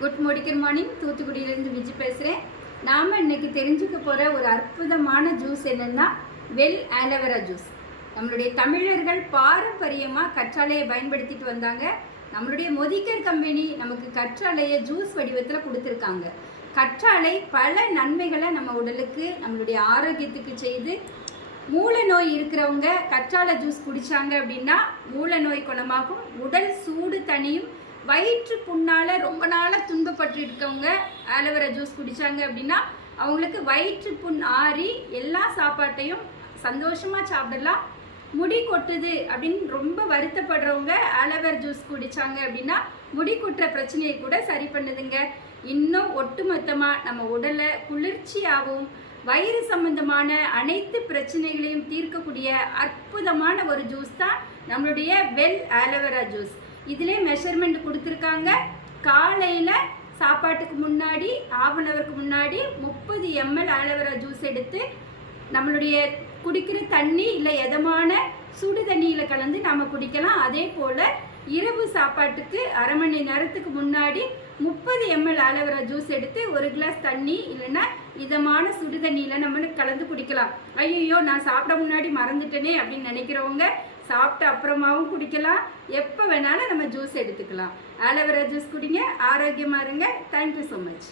Good morning. தூத்துக்குடியிலேருந்து Viji பேசுகிறேன். நாம் இன்னைக்கு தெரிஞ்சுக்க போகிற ஒரு அற்புதமான ஜூஸ் என்னென்னா வெல் ஆலோவேரா ஜூஸ். நம்மளுடைய தமிழர்கள் பாரம்பரியமாக கற்றாழையை பயன்படுத்திட்டு வந்தாங்க. நம்மளுடைய மொதிக்கர் கம்பெனி நமக்கு கற்றாழையை ஜூஸ் வடிவத்தில் கொடுத்துருக்காங்க. கற்றாழை பல நன்மைகளை நம்ம உடலுக்கு நம்மளுடைய ஆரோக்கியத்துக்கு செய்து மூல நோய் இருக்கிறவங்க கற்றாழை ஜூஸ் குடித்தாங்க அப்படின்னா மூல நோய் குணமாகும், உடல் சூடு தனியும். வயிற்று புண்ணால் ரொம்ப நாளாக துன்பப்பட்டு இருக்கவங்க ஆலோவேரா ஜூஸ் குடித்தாங்க அப்படின்னா அவங்களுக்கு வயிற்று புண் ஆறி எல்லா சாப்பாட்டையும் சந்தோஷமாக சாப்பிடலாம். முடி கொட்டுது அப்படின்னு ரொம்ப வருத்தப்படுறவங்க ஆலோவேரா ஜூஸ் குடித்தாங்க அப்படின்னா முடி கொட்டுற பிரச்சனையை கூட சரி பண்ணுதுங்க. இன்னும் ஒட்டுமொத்தமாக நம்ம உடலை குளிர்ச்சியாகவும் வயிறு சம்பந்தமான அனைத்து பிரச்சனைகளையும் தீர்க்கக்கூடிய அற்புதமான ஒரு ஜூஸ் தான் நம்மளுடைய வெல் ஆலோவேரா ஜூஸ். இதிலே மெஷர்மெண்ட் கொடுத்துருக்காங்க. காலையில் சாப்பாட்டுக்கு முன்னாடி ½ hour முன்னாடி 30 ml ஆலோவேரா ஜூஸ் எடுத்து நம்மளுடைய குடிக்கிற தண்ணி இல்லை எதமான சுடு தண்ணியில் கலந்து நாம் குடிக்கலாம். அதே போல் இரவு சாப்பாட்டுக்கு அரை மணி நேரத்துக்கு முன்னாடி 30 ml ஆலோவேரா ஜூஸ் எடுத்து 1 கிளாஸ் தண்ணி இல்லைன்னா இதமான சுடு தண்ணியில் நம்ம கலந்து குடிக்கலாம். ஐயோ நான் சாப்பிட முன்னாடி மறந்துட்டேனே அப்படின்னு நினைக்கிறவங்க சாப்பிட்ட அப்புறமாவும் குடிக்கலாம். எப்போ வேணாலும் நம்ம ஜூஸ் எடுத்துக்கலாம். ஆலோவேரா ஜூஸ் குடிங்க, ஆரோக்கியமாக இருங்க. Thank you so much.